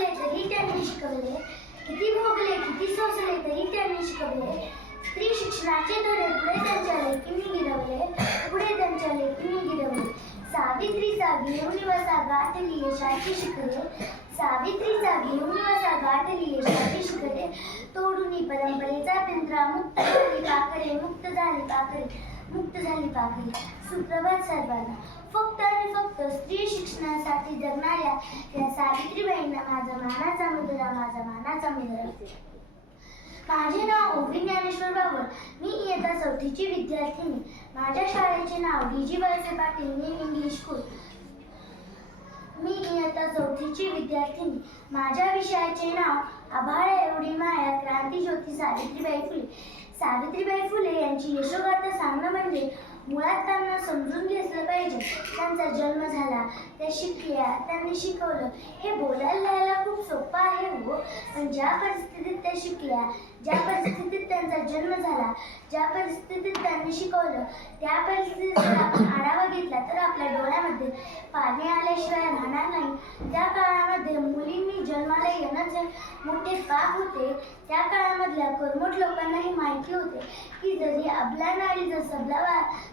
जपले तरी त्यांनी शिकवले, किती भोगले किती सोसले तरी त्यांनी शिकवले. स्त्री शिक्षणाचे धडे पुढे त्यांच्या लेकींनी गिरवले. सावित्रीचा घेऊन वसा गाठली यशाची शिखरे. सावित्रीचा घेऊन वसा गाठली यशाची शिखरे. तोडून परंपरेचा पिंजरा मुक्त झाली पाखरे. सुप्रभात सर्वांना. फक्त आणि फक्त स्त्री शिक्षणासाठी जगणाऱ्या या सावित्रीबाईंना माझा मानाचा मुजरा. माझे नाव ओवी ज्ञानेश्वर बाबर. मी इयत्ता 4थीची विद्यार्थिनी. माझ्या शाळेचे नाव D G. Walse Patil new English school. मी इयत्ता 4थीची विद्यार्थिनी. माझ्या विषयाचे नाव आभाळ एवढी माया क्रांतीज्योती सावित्रीबाई फुले. सावित्रीबाई फुले यांची यशोगाथा सांगणं म्हणजे मुळात त्यांना समजून घेतलं पाहिजे. त्यांचा जन्म झाला, त्या शिकल्या, त्यांनी शिकवलं. हे बोलायला लिहायला खूप सोपं आहे हो, पण ज्या परिस्थितीत त्या शिकल्या, ज्या परिस्थितीत त्यांचा जन्म झाला, ज्या परिस्थितीत त्यांनी शिकवलं, त्या परिस्थितीत जर आपण आढावा घेतला तर आपल्या डोळ्यामध्ये पाणी आल्याशिवाय राहणार नाही. त्या काळामध्ये मुलींनी जन्माला येणं जे मोठे पाप होते, त्या काळामधल्या कर्मठ लोकांना हे माहिती होते की जरी अबला नारी जर सबला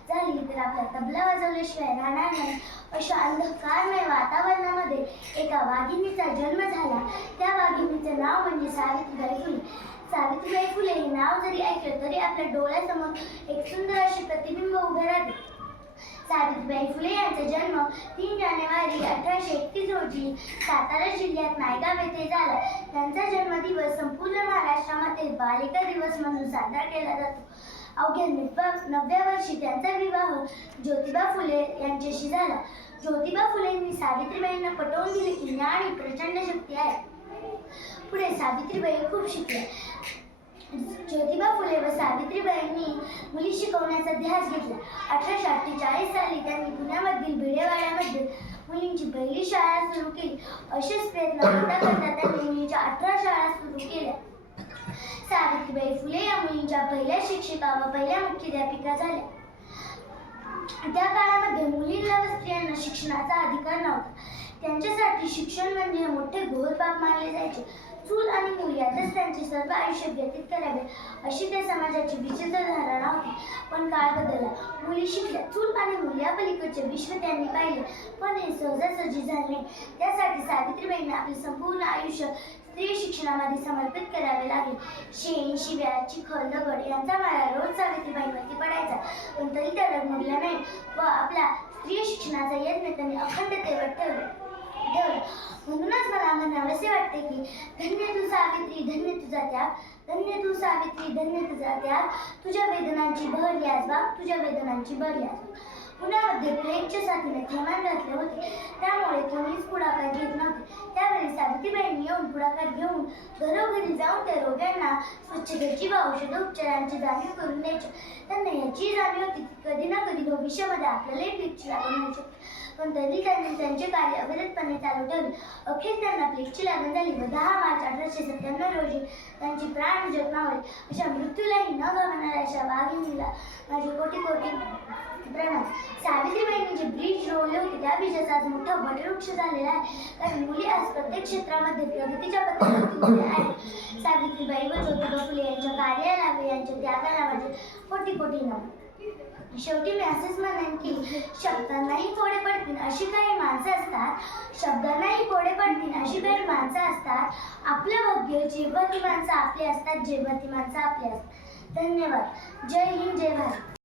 झाली तर आपला तबला वाजवल्याशिवाय राहणार नाही. अशा अंधकारमय वातावरणामध्ये एका वाघिणीचा जन्म झाला. त्या वाघिणीचं नाव म्हणजे सावित्रीबाई फुले. सावित्रीबाई फुले हे नाव जरी ऐकलं तरी आपल्या डोळ्यासमोर एक सुंदर असे प्रतिबिंब उभे राहते. सावित्रीबाई फुले यांचा जन्म 3 जानेवारी 1831 रोजी सातारा जिल्ह्यात नायगाव येथे झाला. त्यांचा जन्मदिवस संपूर्ण महाराष्ट्रामध्ये बालिका दिवस म्हणून साजरा केला जातो. अवघ्या 9व्या वर्षी त्यांचा विवाह ज्योतिबा फुले यांच्याशी झाला. ज्योतिबा फुलेंनी सावित्रीबाईंना पटवून दिले की ज्ञान ही प्रचंड शक्ती आहे. पुढे सावित्रीबाई खूप शिकल्या. ज्योतिबा फुले व सावित्रीबाईंनी मुली शिकवण्याचा ध्यास घेतला. 1848 साली त्यांनी पुण्यामधील भिडेवाड्यामध्ये मुलींची पहिली शाळा सुरू केली. असेच प्रयत्न करता त्यांनी मुलींच्या 18 शाळा सुरू केल्या. सावित्रीबाई फुले या मुलींच्या पहिल्या शिक्षिका व पहिल्या मुख्याध्यापिका झाल्या. त्या काळामध्ये मुलींना व स्त्रियांना शिक्षणाचा अधिकार नव्हता. त्यांच्यासाठी शिक्षण म्हणजे मोठे घोर पाप मानले जायचे. चूल आणि मूल यातच त्यांचे सर्व आयुष्य व्यतीत करावे अशी त्या समाजाची विचित्र धारणा होती. पण काळ बदलला. मुली शिकल्या. चूल आणि मूल या पलीकडचे विश्व त्यांनी पाहिले. पण हे सहजासहजी झाले नाही. त्यासाठी सावित्रीबाईंना आपले संपूर्ण आयुष्य स्त्री शिक्षणामध्ये समर्पित करावे लागले. शेण, शिव्या, चिखल, दगड यांचा मारा रोज सावित्रीबाईंवरती पडायचा, पण तरी त्या डगमगल्या नाही व आपला स्त्री शिक्षणाचा यत्न त्यांनी अखंडतेवर ठेवला. म्हणूनच मला म्हणावेसे वाटते की धन्य तू सावित्री, धन्य तुझा त्याग. धन्य तू सावित्री, धन्य तुझा त्याग. तुझ्या वेदनांची भर याच बाग, तुझ्या वेदनांची भर याच बाग. पुण्यामध्ये प्लेगच्या साथीने थैमान घातले होते. त्यामुळे कोणीच पुढाकार घेत नव्हते. त्यावेळी सावित्रीबाईंनी येऊन पुढाकार घेऊन घरोघरी जाऊन त्या रोग्यांना स्वच्छतेची व औषधोपचारांची जाणीव करून द्यायची. त्यांना याची जाणीव होती की कधी ना कधी भविष्यामध्ये आपल्यालाही प्लेगची लागण होऊ शकते. पण तरी त्यांनी त्यांचे कार्य अविरतपणे चालू ठेवले. अखेर त्यांना प्लेगची लागण झाली व 10 मार्च 1897 रोजी त्यांची प्राण जन्मावले. अशा मृत्यूलाही न घाबरणाऱ्या अशा वाघिणीला माझे कोटी कोटी प्रणाम. सावित्रीबाईंनी जे बीज रोवले होते त्या बीजाचा आज मोठा वटवृक्ष झालेला आहे. कारण मुली आज प्रत्येक क्षेत्रामध्ये प्रगतीच्या पथावरती उभ्या आहेत. सावित्रीबाई व ज्योतिबा फुले यांच्या कार्याला व यांच्या त्यागाला माझे कोटी कोटी नमन. शेवटी मी असेच म्हणेन की शब्दांनाही कोडे पडतील अशी काही माणसं असतात. शब्दांनाही कोडे पडतील अशी काही माणसं असतात. आपलं भाग्य जेव्हा ती माणसं आपली असतात, जेव्हा ती माणसं आपली असतात. धन्यवाद. जय हिंद, जय भारत.